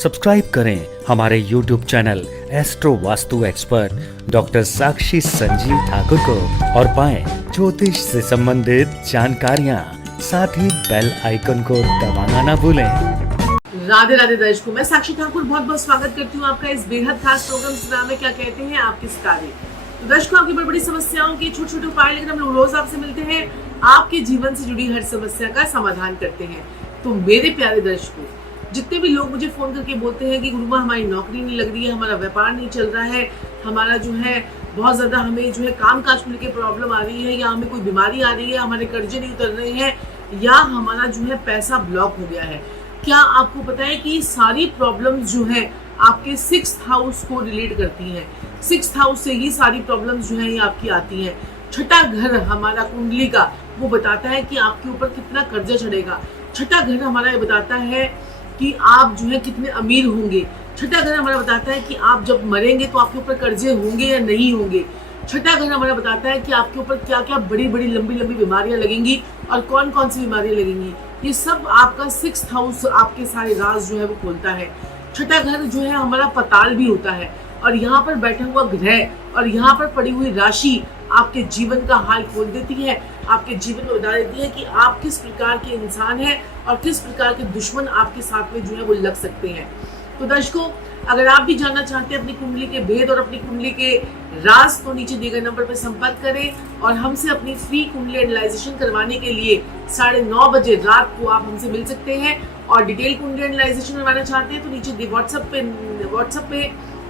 Subscribe करें हमारे YouTube channel astro Vastu expert doctor Sakshi Sanjeev Thakur को और पाएं ज्योतिष से संबंधित जानकारियां। साथ ही बेल आइकन को दबाना ना भूलें। राधे राधे दर्शकों, मैं साक्षी ठाकुर बहुत बहुत स्वागत करती हूँ आपका इस बेहद खास प्रोग्राम जिसका नाम है क्या कहते हैं आपके सितारे। तो दर्शकों, आपकी बड़ी बड़ी समस्याओं के छोटे छोटे उपाय लेकर हम लोग रोज आपसे मिलते हैं, आपके जीवन से जुड़ी हर समस्या का समाधान करते हैं। तो मेरे प्यारे दर्शकों, जितने भी लोग मुझे फोन करके बोलते हैं कि गुरुमा हमारी नौकरी नहीं लग रही है, हमारा व्यापार नहीं चल रहा है, हमारा जो है बहुत ज्यादा हमें जो है काम काज को लेकर प्रॉब्लम आ रही है, या हमें कोई बीमारी आ रही है, हमारे कर्जे नहीं उतर रहे हैं, या हमारा जो है पैसा ब्लॉक हो गया है। क्या आपको पता है कि सारी प्रॉब्लम्स जो है आपके 6th हाउस को रिलेट करती हैं। 6th हाउस से ही सारी प्रॉब्लम्स जो है ये आपकी आती हैं। छठा घर हमारा कुंडली का वो बताता है कि आपके ऊपर कितना कर्जा चढ़ेगा। छठा घर हमारा ये बताता है कि आप जो है कितने अमीर होंगे। छठा घर हमारा बताता है कि आप जब मरेंगे तो आपके ऊपर कर्जे होंगे या नहीं होंगे। छठा घर हमारा बताता है कि आपके ऊपर क्या क्या बड़ी बड़ी लंबी लंबी बीमारियां लगेंगी और कौन कौन सी बीमारियां लगेंगी। ये सब आपका 6th हाउस आपके सारे राज जो है वो खोलता है। छठा घर जो है हमारा पताल भी होता है, और यहाँ पर बैठा हुआ ग्रह और यहाँ पर पड़ी हुई राशि आपके जीवन का हाल खोल देती है, आपके जीवन में बता देती है कि आप किस प्रकार के इंसान हैं और किस प्रकार के दुश्मन आपके साथ में जो है वो लग सकते हैं। तो दर्शकों, अगर आप भी जानना चाहते हैं अपनी कुंडली के भेद और अपनी कुंडली के राज, तो नीचे दिए गए नंबर पर संपर्क करें और हमसे अपनी फ्री कुंडली एनालाइजेशन करवाने के लिए 9:30 बजे रात को आप हमसे मिल सकते हैं। और डिटेल कुंडली एनालाइजेशन करवाना चाहते हैं तो नीचे व्हाट्सएप पे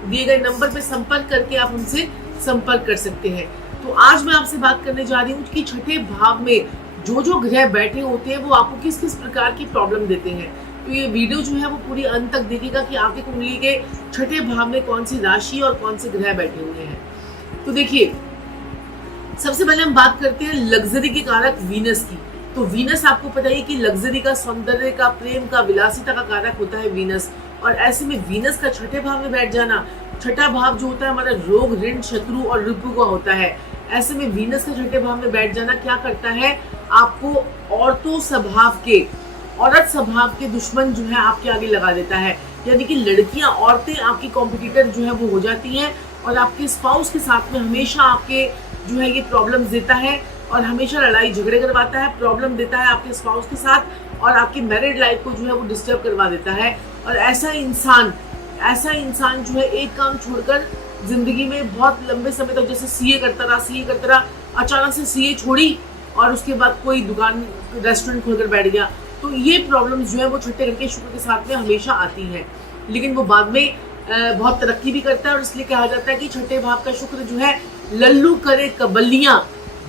दिए गए नंबर पे संपर्क करके आप हमसे संपर्क कर सकते हैं। तो आज मैं आपसे बात करने जा रही हूँ कि छठे भाव में जो जो ग्रह बैठे होते हैं वो आपको किस किस प्रकार की प्रॉब्लम देते हैं। तो ये वीडियो जो है वो पूरी अंत तक देखिएगा कि आपकी कुंडली के छठे भाव में कौन सी राशि और कौन से ग्रह बैठे हुए हैं। तो देखिए, सबसे पहले हम बात करते हैं लग्जरी के कारक वीनस की। तो वीनस आपको पता है कि लग्जरी का, सौंदर्य का, प्रेम का, विलासिता का कारक होता है वीनस। और ऐसे में वीनस का छठे भाव में बैठ जाना, छठा भाव जो होता है हमारा रोग, ऋण, शत्रु और रिपु का होता है। ऐसे में वीनस के छठे भाव में बैठ जाना क्या करता है, आपको औरत स्वभाव के दुश्मन जो है आपके आगे लगा देता है। यानी कि लड़कियां, औरतें आपकी कॉम्पिटिटर जो है वो हो जाती हैं और आपके स्पाउस के साथ में हमेशा आपके जो है ये प्रॉब्लम्स देता है और हमेशा लड़ाई झगड़े करवाता है, प्रॉब्लम देता है आपके स्पाउस के साथ और आपकी मैरिड लाइफ को जो है वो डिस्टर्ब करवा देता है। और ऐसा इंसान जो है एक काम छोड़कर जिंदगी में बहुत लंबे समय तक जैसे सीए करता रहा, अचानक से सीए छोड़ी और उसके बाद कोई दुकान, रेस्टोरेंट खोलकर बैठ गया। तो ये प्रॉब्लम्स जो है वो छठे घर के शुक्र के साथ में हमेशा आती हैं, लेकिन वो बाद में बहुत तरक्की भी करता है। और इसलिए कहा जाता है कि छठे भाव का शुक्र जो है लल्लू करे कबल्लियां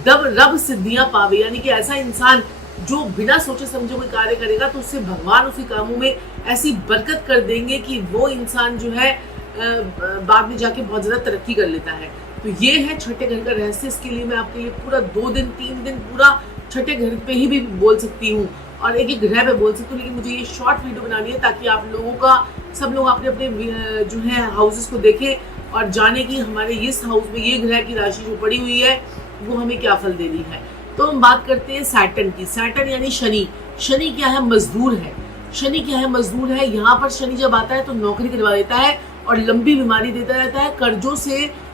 दब रब सिद्धियां पावे। यानी कि ऐसा इंसान जो बिना सोचे समझे कोई कार्य करेगा तो उससे भगवान उसी कामों में ऐसी बरकत कर देंगे कि वो इंसान जो है बाद में जाके बहुत ज्यादा तरक्की कर लेता है। तो ये है छठे घर का रहस्य। इसके लिए मैं आपके लिए पूरा 2 दिन 3 दिन पूरा छठे घर पे ही भी बोल सकती हूँ और एक ग्रह पे बोल सकती हूँ, लेकिन मुझे ये शॉर्ट वीडियो बनानी है ताकि आप लोगों का, सब लोग अपने अपने जो है हाउसेस को देखें और जाने कि हमारे इस हाउस में ये ग्रह की राशि जो पड़ी हुई है वो हमें क्या फल दे रही है। तो हम बात करते हैं सैटर्न की। सैटर्न यानी शनि। शनि क्या है, मजदूर है। शनि क्या है, मजदूर है। यहाँ पर शनि जब आता है तो नौकरी करवा देता है और लंबी बीमारी देता रहता है,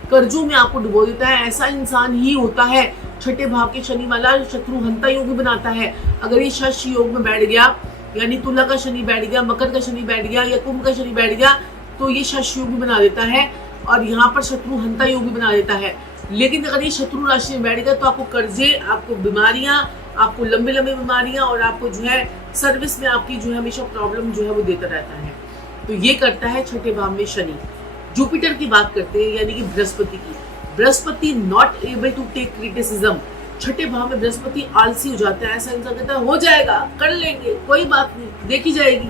कर्जों में आपको डुबो देता है। ऐसा इंसान ही होता है छठे भाव के शनि वाला, शत्रु हंता योग भी बनाता है। अगर ये शश योग में बैठ गया, यानी तुला का शनि बैठ गया, मकर का शनि बैठ गया या कुंभ का शनि बैठ गया, तो ये शश योग भी बना देता है और यहाँ पर शत्रु हंता योग भी बना देता है। लेकिन अगर ये शत्रु राशि में बैठ गया तो आपको कर्जे, आपको बीमारियां, आपको लंबी लंबी बीमारियां और आपको जो है सर्विस में आपकी जो है हमेशा प्रॉब्लम जो है वो देता रहता है। तो ये करता है छठे भाव में शनि। जुपिटर की बात करते हैं, यानी कि बृहस्पति की। बृहस्पति not able to take criticism. छठे भाव में बृहस्पति आलसी हो जाता है। ऐसा इंसान कहता है हो जाएगा, कर लेंगे, कोई बात नहीं, देखी जाएगी।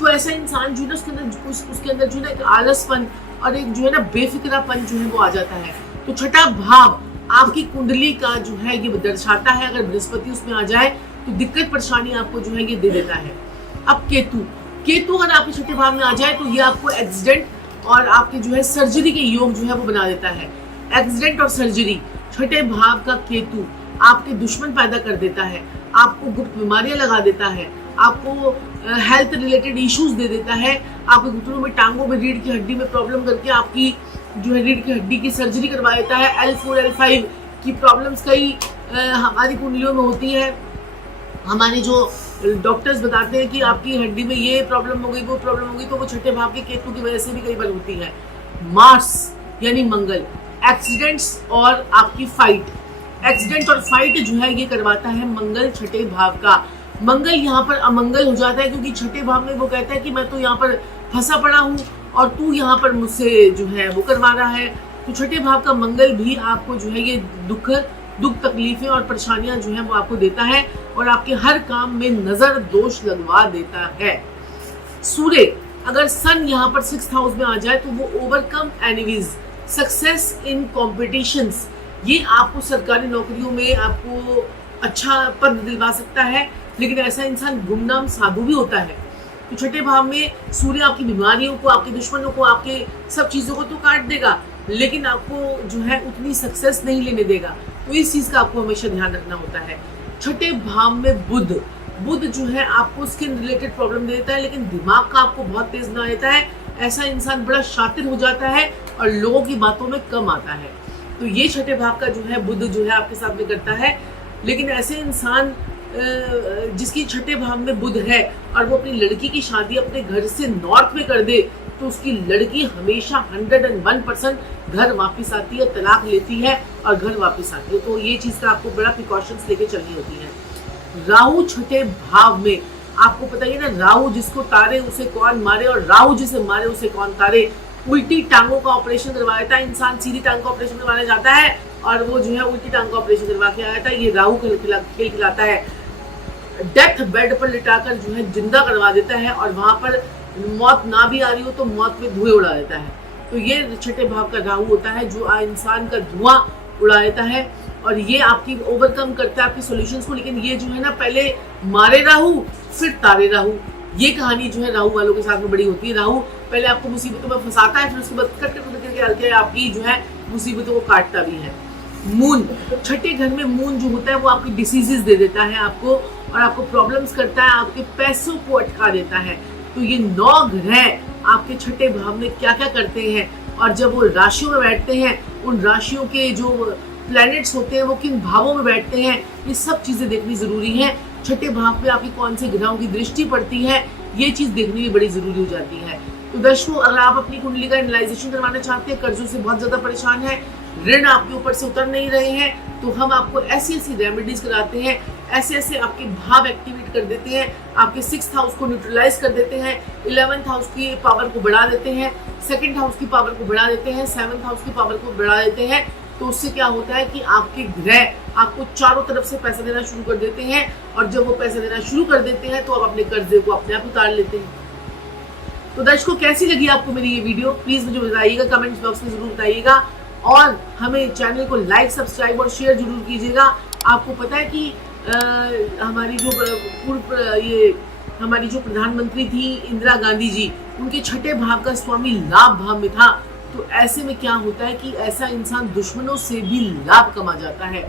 तो ऐसा इंसान जो है उसके अंदर जो है एक आलसपन और एक जो है ना बेफिक्रापन जो है वो आ जाता है। तो छठा भाव आपकी कुंडली का जो है ये दर्शाता है। अगर बृहस्पति उसमें आ जाए तो दिक्कत परेशानी आपको जो है ये दे देता है। अब केतु अगर आपके छठे भाव में आ जाए तो ये आपको एक्सीडेंट और आपके जो है सर्जरी के योग जो है वो बना देता है। एक्सीडेंट और सर्जरी, छठे भाव का केतु आपके दुश्मन पैदा कर देता है, आपको गुप्त बीमारियां लगा देता है, आपको हेल्थ रिलेटेड इश्यूज दे देता है। आपके घुटनों में, टांगों में, रीढ़ की हड्डी में प्रॉब्लम करके आपकी जो है रीढ़ की हड्डी की सर्जरी करवा देता है। L4 L5 की प्रॉब्लम्स कई हमारी कुंडलियों में होती है। हमारे जो डॉक्टर्स बताते हैं कि आपकी हड्डी में ये प्रॉब्लम हो गई, वो प्रॉब्लम हो गई, तो वो छठे भाव के केतु की वजह से भी कई बार होती है। मार्स यानी मंगल, एक्सीडेंट्स और आपकी फाइट, एक्सीडेंट और फाइट जो है ये करवाता है मंगल छठे भाव का। मंगल यहाँ पर अमंगल हो जाता है क्योंकि छठे भाव में वो कहता है कि मैं तो यहाँ पर फंसा पड़ा हूँ और तू यहाँ पर मुझसे जो है वो करवा रहा है। तो छठे भाव का मंगल भी आपको जो है ये दुख तकलीफें और परेशानियां जो है वो आपको देता है और आपके हर काम में नजर दोष लगवा देता है। सूर्य अगर सन यहाँ पर 6th हाउस में आ जाए तो वो overcome enemies, success in competitions, ये आपको सरकारी नौकरियों में आपको अच्छा पद दिलवा सकता है। लेकिन ऐसा इंसान गुमनाम साधु भी होता है। तो छठे भाव में सूर्य आपकी बीमारियों को, आपके दुश्मनों को, आपके सब चीजों को तो काट देगा, लेकिन आपको जो है उतनी सक्सेस नहीं लेने देगा। तो इस चीज का आपको हमेशा ध्यान रखना होता है। छठे भाव में बुध जो है आपको स्किन रिलेटेड प्रॉब्लम दे देता है, लेकिन दिमाग का आपको बहुत तेज बना देता है। ऐसा इंसान बड़ा शातिर हो जाता है और लोगों की बातों में कम आता है। तो ये छठे भाव का जो है बुध जो है आपके साथ में करता है। लेकिन ऐसे इंसान जिसकी छठे भाव में बुध है और वो अपनी लड़की की शादी अपने घर से नॉर्थ में कर दे तो उसकी लड़की हमेशा 101% घर वापस आती है, तलाक लेती है और घर वापस आती है। तो ये चीज का आपको बड़ा प्रिकॉशंस लेके चलनी होती है। राहु छठे भाव में, आपको पता ही है ना, राहु जिसको तारे उसे कौन मारे और राहु जिसे मारे उसे कौन तारे। उल्टी टांगों का ऑपरेशन करवा देता है इंसान, सीधी टांग का ऑपरेशन करवाने जाता है और वो जो है उल्टी टांग का ऑपरेशन करवा के आया था। ये राहु खेल खिलाता है। डेथ बेड पर लिटाकर जो है जिंदा करवा देता है और वहां पर मौत ना भी आ रही हो तो मौत में धुएं उड़ा देता है। तो ये छठे भाव का राहु होता है जो इंसान का धुआं उड़ा देता है और ये आपकी ओवरकम करता है आपकी सॉल्यूशंस को। लेकिन ये जो है ना, पहले मारे राहु फिर तारे राहु, ये कहानी जो है राहु वालों के साथ में बड़ी होती है। राहु पहले आपको मुसीबतों में फंसाता है, फिर उसके बाद कट करके आपकी जो है मुसीबतों को काटता भी है। मून, छठे घर में मून जो होता है वो आपकी डिसीजेस दे देता है आपको और आपको प्रॉब्लम्स करता है, आपके पैसों को अटका देता है। तो ये 9 ग्रह आपके छठे भाव में क्या क्या करते हैं और जब वो राशियों में बैठते हैं, उन राशियों के जो प्लैनेट्स होते हैं वो किन भावों में बैठते हैं, ये सब चीजें देखनी जरूरी है। छठे भाव में आपकी कौन से ग्रहों की दृष्टि पड़ती है, ये चीज देखनी भी बड़ी जरूरी हो जाती है। तो दर्शकों, अगर आप अपनी कुंडली का एनालाइजेशन करवाना चाहते हैं, कर्जों से बहुत ज्यादा परेशान है, ऋण आपके ऊपर से उतर नहीं रहे हैं, तो हम आपको ऐसी रेमेडीज कराते हैं, ऐसे आपके भाव एक्टिवेट कर देते हैं, आपके 6th हाउस को न्यूट्रलाइज कर देते हैं, 11th हाउस की पावर को बढ़ा देते हैं, 2nd हाउस की पावर को बढ़ा देते हैं, 7th हाउस की पावर को बढ़ा देते हैं। तो उससे क्या होता है कि आपके ग्रह आपको चारों तरफ से पैसा देना शुरू कर देते हैं और जब वो पैसा देना शुरू कर देते हैं तो आप अपने कर्जे को अपने आप उतार लेते हैं। तो दर्शकों, कैसी लगी आपको मेरी ये वीडियो, प्लीज मुझे बताइएगा, कमेंट्स बॉक्स में जरूर बताइएगा और हमें चैनल को लाइक, सब्सक्राइब और शेयर जरूर कीजिएगा। आपको पता है कि हमारी जो प्रधानमंत्री थी इंदिरा गांधी जी, उनके छठे भाव का स्वामी लाभ भाव में था। तो ऐसे में क्या होता है कि ऐसा इंसान दुश्मनों से भी लाभ कमा जाता है।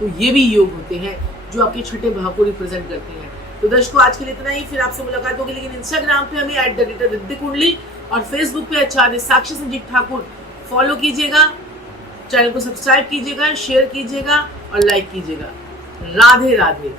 तो ये भी योग होते हैं जो आपके छठे भाव को रिप्रेजेंट करते हैं। तो दर्शकों, आज के लिए इतना ही, फिर आपसे मुलाकात होगी। लेकिन इंस्टाग्राम पे हमें @riddhi और फेसबुक पे आचार्य साक्षी संजीव ठाकुर फॉलो कीजिएगा, चैनल को सब्सक्राइब कीजिएगा, शेयर कीजिएगा और लाइक कीजिएगा। राधे राधे।